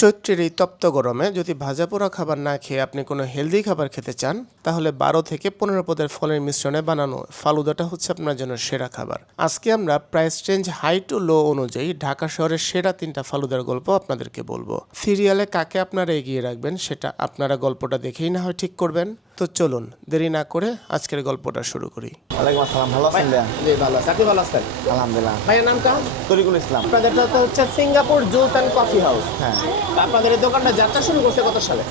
চৈত্রের এই তপ্ত গরমে যদি ভাজা পোড়া খাবার না খেয়ে আপনি কোনো হেলদি খাবার খেতে চান তাহলে 12 থেকে 15 পদের ফলের মিশ্রণে বানানো ফালুদাটা হচ্ছে আপনার জন্য সেরা খাবার। আজকে আমরা price range high to low অনুযায়ী ঢাকা শহরের সেরা 3টা ফালুদার গল্প আপনাদেরকে বলবো। সিরিয়ালে কাকে আপনারা এগিয়ে রাখবেন সেটা আপনারা গল্পটা দেখেই না হয় ঠিক করবেন। তো চলুন দেরি না করে আজকের গল্পটা শুরু করি। ওয়ালাইকুম আসসালাম, ভালো আছেন ভাইয়া? জি ভালো আছি। আপনি ভালো আছেন? আলহামদুলিল্লাহ। ভাইয়ের নামটা? তরিকুল ইসলাম। আপনাদেরটা তো হচ্ছে Singapore juice and coffee house. হ্যাঁ, আপনাদের এই দোকানটা যাত্রা শুরু করছে কত সালে?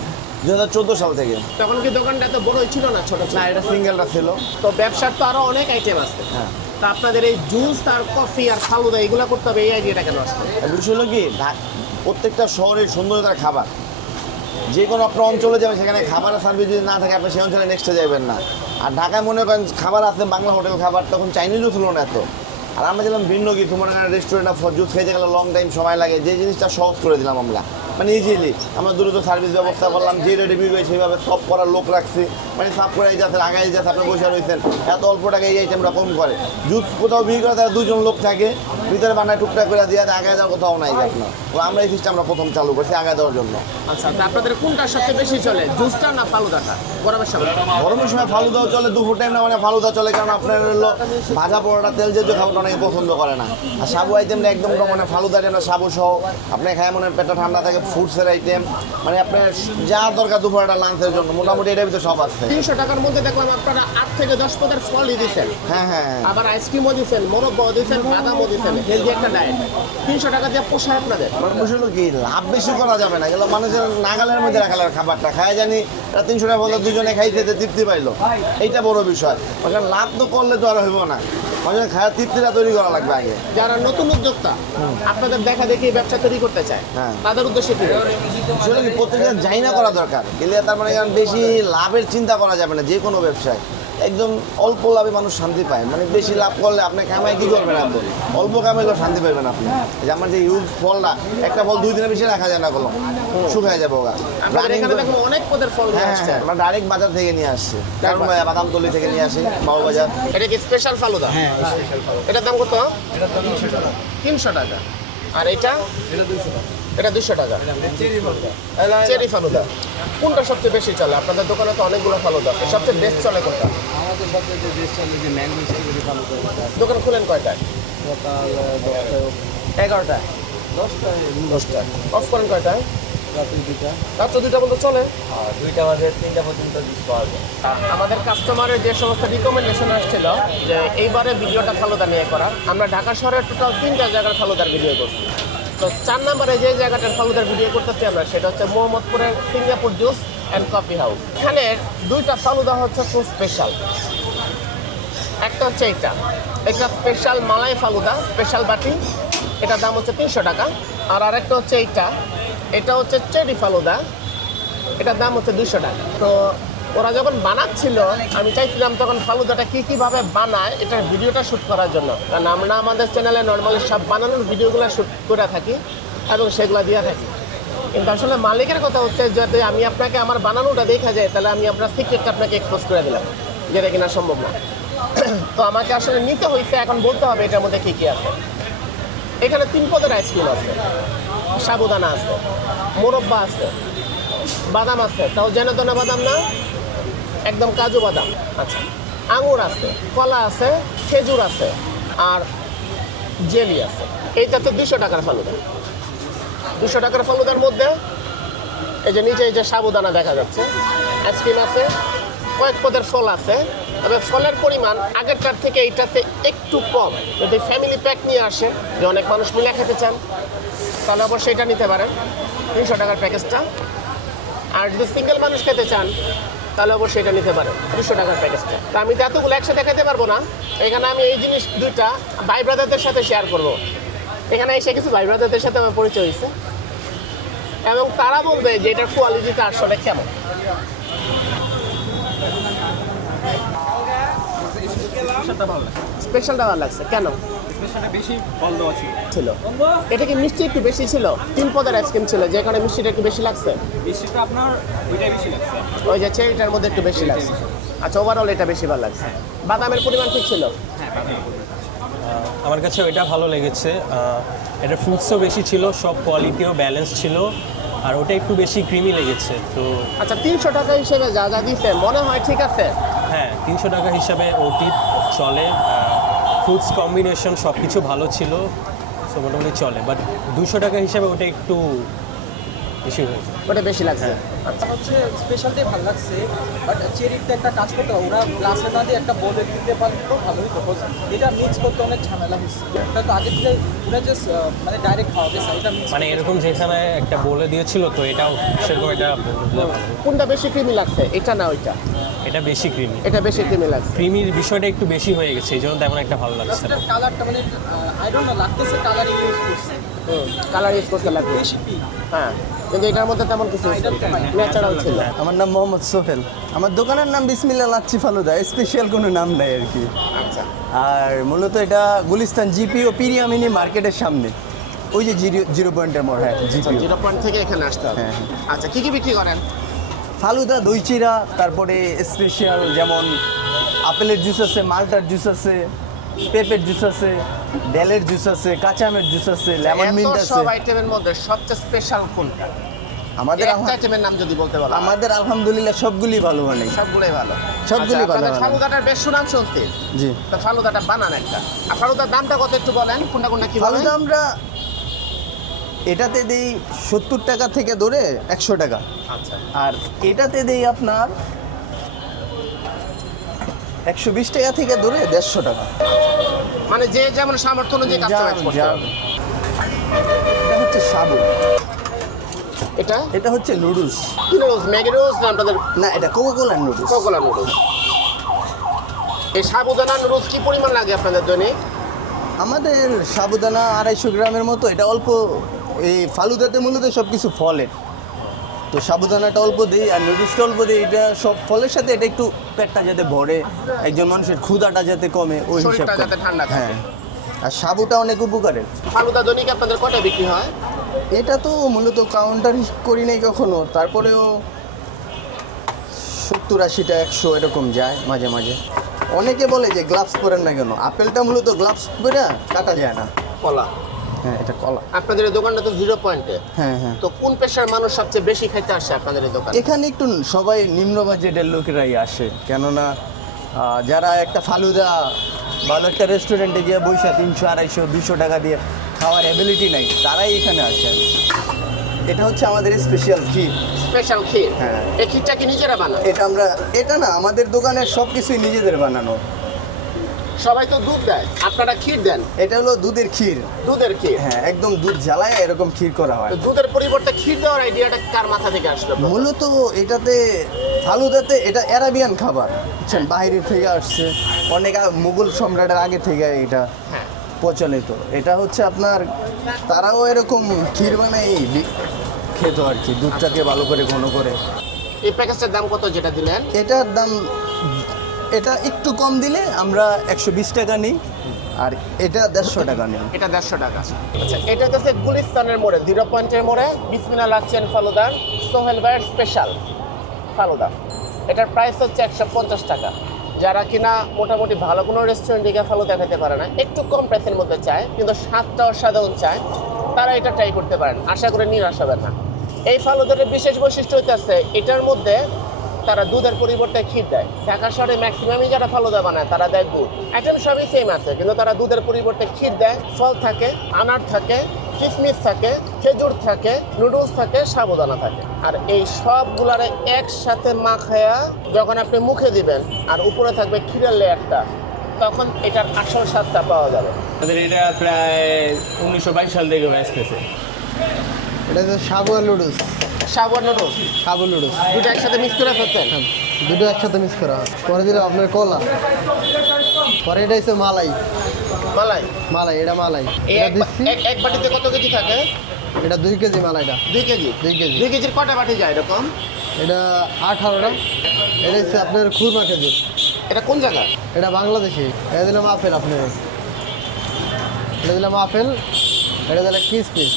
2014 সাল থেকে। তখন কি দোকানটা এত বড়ই ছিল না ছোট ছিল? না, এটা সিঙ্গেলটা ছিল। তো ব্যবসার তো আরো অনেক আইটেম আছে। হ্যাঁ, তা আপনাদের এই জুস আর কফি আর ফালুদা এগুলা করতে হবে, এই আইডিয়াটা কেন আসছে? বিষয় হলো কি, প্রত্যেকটা শহরের সুন্দরতার খাবার, যে কোনো আপনার অঞ্চলে যাবেন সেখানে খাবারের সার্ভিস যদি না থাকে আপনি সেই অঞ্চলে নেক্সটে যাবেন না। আর ঢাকায় মনে করেন খাবার আছে বাংলা হোটেল খাবার, তখন চাইনিজও ছিল না এত। আর আমরা যেলাম ভিন্ন কিছু, মনে করেন রেস্টুরেন্ট জুস খাইতে গেলে লং টাইম সময় লাগে, যে জিনিসটা সহজ করে দিলাম আমরা, মানে ইজিলি আমরা দ্রুত সার্ভিস ব্যবস্থা করলাম, যে রেডি বিল সেইভাবে সব করার লোক রাখছি, মানে সাফ করে যাচ্ছে আগাই যাচ্ছে, আপনি বসে রয়েছেন, এত অল্প টাকা এই আইটেমটা কম করে। জুস কোথাও বিক্রি করে তারা 2 জন লোক থাকে, ভিতরে বানায় টুকটাক করে দিয়ে আগায় যাওয়ার কোথাও নাই আপনার। তো আমরা এই সিস্টেমটা প্রথম চালু করছি আগায় দেওয়ার জন্য। আচ্ছা, তা আপনাদের কোনটা সবচেয়ে বেশি চলে, জুসটা না ফালুদাটা গরমের সময়? গরমের সময় ফালুদাও চলে, দুপুর টাইম না মানে ফালুদা চলে, কারণ আপনার হলো ভাজা পরোটা তেল জাতীয় খাবারটা অনেকে পছন্দ করে না। আর সাবু আইটেমটা একদম মানে ফালুদা যেন সাবু সহ আপনি খায় মনে পেটটা ঠান্ডা থাকে, ফ্রুটসের আইটেম, মানে আপনার যা দরকার দুপুরটা লাঞ্চের জন্য মোটামুটি এটার ভিতরে সব আছে। 300 টাকার মধ্যে দেখলাম আপনারা 8 থেকে 10 পদের ফলই দিচ্ছেন। হ্যাঁ হ্যাঁ, আবার আইসক্রিমও দিচ্ছেন, মোরব্বাও দিচ্ছেন, বাদামও দিচ্ছেন, হেলদি একটা ডায়েট। 300 টাকা দিয়ে পোষায় আপনাদের? মানে বুঝলো কি, লাভ বেশি করা যাবে না, এগুলো মানুষের নাগালের মধ্যে রাখালের খাবারটা খায় জানি, এটা 300 টাকা বলতে দুজনে খাইতে তৃপ্তি পাইলো, এইটা বড় বিষয়। মানে লাভ তো করলে তো আর হইব না, মানুষের খাওয়ার তৃপ্তিটা তৈরি করা লাগবে আগে। যারা নতুন উদ্যোক্তা আপনাদের দেখা দেখি ব্যবসা তৈরি করতে চায়, হ্যাঁ, তাদের উদ্দেশ্যে কি বলবেন? আসলে কি প্রত্যেকদিন যাই না করা দরকার, গেলে তার মানে বেশি লাভের চিন্তা করা যাবে না। যে কোনো ব্যবসায় একদম অল্প লাভে মানুষ শান্তি পায়, মানে বেশি লাভ করলে আপনি কামাই কী করবেন, আপনি অল্প কামাইলেও শান্তি পাবেন আপনি। এই যে আমার যে ইউজ ফলটা, একটা ফল 2 দিনের বেশি রাখা যায় না, কলম শুকিয়ে যাবে ওগা। আপনাদের এখানে দেখো অনেক পদের ফল নিয়ে হ্যাঁ আসছে। হ্যাঁ, আমরা ডাইরেক্ট বাজার থেকে নিয়ে আসছি, কারণ বাদামতলি থেকে নিয়ে আসি, বাবুবাজার। এটা কি স্পেশাল ফালুদা? হ্যাঁ, এটার দাম কত? এটা 300 টাকা। 300 টাকা। আর এটা? এটা 200 টাকা। এটা 200 টাকা। চেরি ফালুদা কোনটা সবচেয়ে বেশি চলে? আপনাদের দোকানে তো অনেকগুলো ফালুদা আছে, সবচেয়ে বেস্ট চলে কোনটা? আমাদের সবচেয়ে বেস্ট চলে যে ম্যাঙ্গো স্ট্রবেরি ফালুদা। দোকান খুলেন কয়টায়? সকাল 10টায়, 11টায়, 10টায়। অফ করেন কয়টায়? রাত্রি 2টা। রাত্র 2টা পর্যন্ত চলে। 2টা বাজে 3টা পর্যন্ত জুস পাওয়া যায়। আমাদের কাস্টমারের যে সমস্ত রিকমেন্ডেশন আসছিল যে এইবারে ভিডিওটা ফালুদা নিয়ে করা, আমরা ঢাকা শহরের টোটাল 3টা জায়গার ফালুদার ভিডিও করছি। তো 4 নম্বরে যে জায়গাটার ফালুদার ভিডিও করতেছি আমরা, সেটা হচ্ছে মোহাম্মদপুরের Singapore juice and coffee house. এখানে 2টা ফালুদা হচ্ছে খুব স্পেশাল। একটা হচ্ছে এটা স্পেশাল মালাই ফালুদা, স্পেশাল বাটি, এটার দাম হচ্ছে 300 টাকা। আর আরেকটা হচ্ছে এটা হচ্ছে চেরি ফালুদা, এটার দাম হচ্ছে 200 টাকা। তো ওরা যখন বানাচ্ছিল আমি চাইছিলাম তখন ফালুদাটা কীভাবে বানায় এটার ভিডিওটা শ্যুট করার জন্য, কারণ আমরা আমাদের চ্যানেলে নর্মালি সব বানানোর ভিডিওগুলো শ্যুট করে থাকি এবং সেগুলো দিয়ে থাকি। কিন্তু আসলে মালিকের কথা হচ্ছে যাতে আমি আপনাকে আমার বানানোটা দেখা যায়, তাহলে আমি আপনার সিক্রেটটা আপনাকে এক্সপোজ করে দিলাম, যেটা কিনা সম্ভব না। তো আমাকে আসলে নিতে হয়েছে, এখন বলতে হবে এটার মধ্যে কী কী আছে। এখানে 3 পদের আইসক্রিম আছে, সাবুদানা আছে, মোরব্বা আছে, বাদাম আছে, তাও যেন তেন বাদাম না, একদম কাজু বাদাম। আচ্ছা, আঙুর আছে, কলা আছে, খেজুর আছে, আর জেলি আছে। এইটা তো 200 টাকার ফালুদা। 200 টাকার ফালুদার মধ্যে এই যে নিচে এই যে সাবুদানা দেখা যাচ্ছে, আইসক্রিম আছে, কয়েক পদের ফল আছে। তবে ফলের পরিমাণ আগেরটার থেকে এইটাতে একটু কম। যদি ফ্যামিলি প্যাক নিয়ে আসে, যে অনেক মানুষ মিলে খেতে চান, তাহলে অবশ্যই এটা নিতে পারেন, 300 টাকার প্যাকেজটা। আর যদি সিঙ্গেল মানুষ খেতে চান তাহলে অবশ্যই এটা নিতে পারেন, 200 টাকার প্যাকেজটা। তো আমি তো এতগুলো একসাথে খেতে পারবো না, এখানে আমি এই জিনিস 2টা ভাই ব্রাদারদের সাথে শেয়ার করব। এখানে এসে কিছু ভাই ব্রাদারদের সাথে আমার পরিচয় হয়েছে এবং তারা বলবে যে এটার কোয়ালিটিটা আসলে কেমন। স্পেশালটা ভালো লাগছে কেন? বেশি ফল দেওয়া ছিল এটা কি মিষ্টি একটু বেশি ছিল? 3 পদের আইসক্রিম ছিল, যেখানে মিষ্টিটা একটু বেশি লাগছে। মিষ্টিটা আপনার ওইটাই বেশি লাগছে, ওই যে চেরিটার মধ্যে একটু বেশি লাগছে। আচ্ছা, ওভারঅল এটা বেশি ভালো লাগছে। বাদামের পরিমাণ ঠিক ছিল? আমার কাছে ওইটা ভালো লেগেছে। এটা ফ্রুটসও বেশি ছিল, সব কোয়ালিটিও ব্যালেন্স ছিল। আর ওটা একটু বেশি ক্রিমি লেগেছে তো আচ্ছা 300 টাকা হিসেবে যা যা দিচ্ছে মনে হয় ঠিক আছে। হ্যাঁ 300 টাকা হিসাবে ওটি চলে, ফ্রুটস কম্বিনেশন সব কিছু ভালো ছিল, সো মোটামুটি চলে, বাট 200 টাকা হিসাবে ওটা একটু বেশি হয়েছে। ওটা বেশি লাগছে। আচ্ছা হচ্ছে স্পেশালটাই ভালো লাগছে, বাট চেরিতে একটা কাজ করতে হবে, ওরা গ্লাসে না দিয়ে একটা বোলে দিতে পারতো ভালো হতো, এটা মিক্স করতে অনেক ঝামেলা হয়েছে। এটা তো আগে থেকে ওরা জাস্ট মানে ডাইরেক্ট খাওয়াবে, এটা মিক্স মানে এরকম যেখানে একটা বলে দিয়েছিল তো এটাও সেরকম এটা বলে দিলে ভালো হতো। কোনটা বেশি ক্রিমি লাগছে, এটা না ওইটা? এটা বেশি ক্রিমি, এটা বেশি ক্রিমি লাগছে। ক্রিমির বিষয়টা একটু বেশি হয়ে গেছে, এই জন্য তেমন একটা ভালো লাগছে না। কালারটা মানে আই ডোন্ট নো লাগতেছে কালার ইউজ করছে কালার ইউজ করতে লাগবে। বেশি পিঙ্ক। হ্যাঁ কিন্তু এটার মধ্যে তেমন কিছু ন্যাচারাল ছিল। আমার নাম মোহাম্মদ সোহেল। আমার দোকানের নাম বিসমিল্লাহ লাচ্ছি ফালুদা, স্পেশাল কোনো নাম নাই আর কি। আচ্ছা আর মূলত এটা গুলিস্তান জিপি ও পিরিয়ামিনি মার্কেটের সামনে, ওই যে জিরো পয়েন্টের মোড়। হ্যাঁ জিপি 0 পয়েন্ট থেকে এখানে আসতে হবে। হ্যাঁ, আচ্ছা কি কি বিক্রি করেন? ফালুদা, দই চিরা, তারপরে স্পেশাল যেমন আপেলের জুস আছে, মালটার জুস আছে, পেঁপের জুস আছে, বেলের জুস আছে, কাঁচা আমের জুস আছে, লেমন এত মিন্ট আছে। সব আইটেমের মধ্যে সবচেয়ে স্পেশাল কোনটা? আমাদের একটা আইটেমের নাম যদি বলতে বলা হয়। আমাদের আলহামদুলিল্লাহ সবগুলি ভালো বানাই। সবগুলোই ভালো। সবগুলোই আচ্ছা, ভালো আপনাদের বানান। ফালুদাটার বেশ সুনাম শুনছি। জি, তো ফালুদাটা বানান একটা। আর ফালুদার দামটা কত একটু বলেন, কোনটা কোনটা কি বলেন? ফালুদা আমরা এটাতে দিই 70 টাকা থেকে ধরে 100 টাকা, আচ্ছা আর এটাতে দিই আপনার 120 টাকা থেকে ধরে 150 টাকা। মানে যে যেমন সামর্থ্য অনুযায়ী কাস্টমাইজ করতে হবে। এটা হচ্ছে সাবু, এটা এটা হচ্ছে নুডলস। কি রোজ ম্যাগি রোজ না আপনাদের না, এটা কোকাকোলা নুডলস। কোকোলা নুডলস? এই সাবুদানা নুডলস কি পরিমাণ লাগে আপনাদের দৈনিক? আমাদের সাবুদানা 250 গ্রামের মতো। এটা অল্প, এই ফালুদাতে মূলত সব কিছু ফলের, তো সাবুদানাটা অল্প দিই আর নুডলসটা অল্প দিই। এটা সব ফলের সাথে এটা একটু পেটটা যাতে ভরে, একজন মানুষের ক্ষুধাটা যাতে কমে ওই হিসাব শরীরটা করে। যাতে ঠান্ডা থাকে। হ্যাঁ, আর সাবুটা অনেক উপকারের। ফালুদা দৈনিক আপনাদের কটা বিক্রি হয়? এটা তো মূলত কাউন্টার করি নাই কখনো, তারপরেও 70-80টা 100 এরকম যায় মাঝে মাঝে। অনেকে বলে যে গ্লাভস পরেন না কেন, আপেলটা মূলত গ্লাভস পরে কাটা যায় না। কলা। হ্যাঁ, এটা কলা। আপনাদের এই দোকানটা তো 0 পয়েন্টে। হ্যাঁ হ্যাঁ, তো কোন পেশার মানুষ সবচেয়ে বেশি খাইতে আসে আপনাদের এই দোকানে? এখানে একটু সবাই নিম্ন বাজেটের লোকেরাই আসে, কেননা যারা একটা ফালুদা ভালো একটা রেস্টুরেন্টে গিয়ে বসে 300, 250, 200 টাকা দিয়ে খাওয়ার অ্যাবিলিটি নাই, তারাই এখানে আসে। এটা হচ্ছে আমাদের স্পেশাল ক্ষীর। স্পেশাল ক্ষীর। হ্যাঁ। এই ক্ষীরটা কি নিজেরা বানান? এটা না, আমাদের দোকানের সব কিছুই নিজেদের বানানো। সবাই তো দুধ দেয়, আপনারা ক্ষীর দেন। এটা হলো দুধের ক্ষীর। দুধের ক্ষীর। হ্যাঁ, একদম দুধ জ্বালায় এরকম ক্ষীর করা হয়। তো দুধের পরিবর্তে ক্ষীর দেওয়ার আইডিয়াটা কার মাথা থেকে আসলো? মূলত এটাতে ফালুদাতে এটা অ্যারাবিয়ান খাবার, বুঝছেন, বাইরে থেকে আসছে, অনেক মুঘল সম্রাটের আগে থেকে এটা হ্যাঁ। প্রচলিত। এটা হচ্ছে আপনার, তারাও এরকম ক্ষীর বানাই খেত আর কি, দুধটাকে ভালো করে ঘন করে। এই প্যাকেজটার দাম কত যেটা দিলেন? এটার দাম, এটা একটু কম দিলে আমরা 120 টাকা নিই, আর এটা 150 টাকা নিই। এটা 150 টাকা। আচ্ছা এটা হচ্ছে গুলিস্তানের মোড়ে 0 পয়েন্টের মোড়ে বিসমিল্লাহ লাচ্ছি এন্ড ফালুদার সোহেল ভাইয়ের স্পেশাল ফালুদা। এটার প্রাইস হচ্ছে 150 টাকা। যারা কিনা মোটামুটি ভালো কোনো রেস্টুরেন্টে গিয়ে ফালুদা খেতে পারে না, একটু কম প্রাইসের মধ্যে চায় কিন্তু স্বাদটা অসাধারণ চায়, তারা এটা ট্রাই করতে পারেন, আশা করে নিরাশ হবেন না। এই ফালুদার বিশেষ বৈশিষ্ট্য হচ্ছে এটার মধ্যে তারা দুধের পরিবর্তে ক্ষীর দেয়। ঢাকা শহরে ম্যাক্সিমামই যারা ফালুদা বানায় তারা দেয় দুধ। আইটেম সবই সেম আছে, কিন্তু তারা দুধের পরিবর্তে ক্ষীর দেয়। ফল থাকে, আনার থাকে, কিশমিশ থাকে, খেজুর থাকে, নুডলস থাকে, সাবুদানা থাকে। আর এই সবগুলারে একসাথে মাখায়া যখন আপনি মুখে দিবেন আর উপরে থাকবে ক্ষীরের লেয়ারটা, তখন এটার আসল স্বাদটা পাওয়া যাবে। আমাদের এটা প্রায় 1922 সাল থেকে আসতেছে। এটা হচ্ছে সাগু আর নুডলস। সাবু আর নুডলস সাগু নুডলস দুটো একসাথে মিক্স করে ফেলতেন? দুটো একসাথে মিক্স করা হয়। পরে দিলে আপনার কলা, পরে এটা হচ্ছে মালাই। মালাই? মালাই, এটা মালাই। এই এটা এক দিচ্ছি, এক বাটিতে কত কেজি থাকে? এটা 2 কেজি মালাইটা। 2 কেজি। 2 কেজি। 2 কেজির কটা বাটি যায় এরকম? এটা 18টা। এটা হচ্ছে আপনার খুরমা খেজুর। এটা কোন জায়গা? এটা বাংলাদেশি। এটা দিলাম আপেল আপনার, এটা দিলাম আপেল, এটা দিলাম কিশমিশ,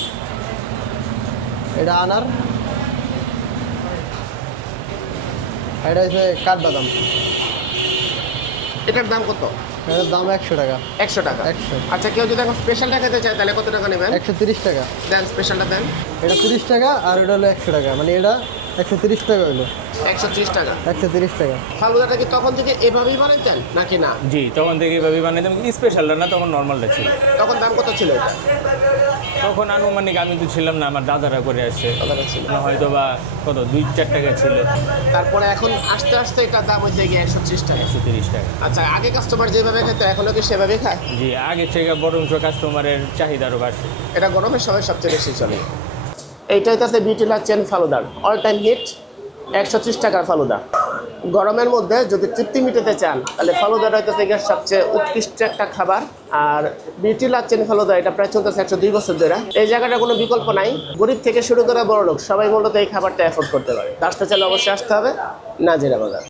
এটা আনার, এটা হচ্ছে কাঠবাদাম। এটার দাম কত? এটার দাম 100 টাকা। 100 টাকা। 100। আচ্ছা, কেউ যদি এখন স্পেশালটা খেতে চায় তাহলে কত টাকা নেবেন? 130 টাকা। দেন স্পেশালটা দেন। এটা 30 টাকা আর এটা হলো 100 টাকা, মানে এটা 130 টাকা হলো। 130 টাকা। 130 টাকা। ফালুদাটা কি তখন থেকে এভাবেই বানাইতেন নাকি না? জি, তখন থেকে এভাবে বানাইতাম, স্পেশালটা না, তখন নর্মালটা ছিল। তখন দাম কত ছিল এটা? তখন আনুমানিক আমি তো ছিলাম না, আমার দাদারা করে আসছে, কতটা ছিল? হয়তো বা কত 2-4 টাকা ছিল, তারপরে এখন আস্তে আস্তে এটার দাম হয়েছে গিয়ে 130 টাকা। 130 টাকা। আচ্ছা, আগে কাস্টমার যেভাবে খেত এখনো কি সেভাবেই খায়? জি, আগে থেকে বরঞ্চ কাস্টমারের চাহিদা আরও বাড়ছে। এটা গরমের সময় সবচেয়ে বেশি চলে। এইটাই তো বিউটি লাচ্ছেন ফালুদার অল টাইম হিট, 130 টাকার ফালুদা। গরমের মধ্যে যদি তৃপ্তি মিটাতে চান তাহলে ফালুদাটা হইতেছে গিয়ে সবচেয়ে উৎকৃষ্ট একটা খাবার। আর বিউটি লাচ্ছেন ফালুদা এটা প্রায় চলতেছে 102 বছর ধরে। এই জায়গাটা কোনো বিকল্প নাই, গরিব থেকে শুরু করে বড় লোক সবাই মূলত এই খাবারটা অ্যাফোর্ড করতে পারে। আসতে চাইলে অবশ্যই আসতে হবে নাজিরা বাজার।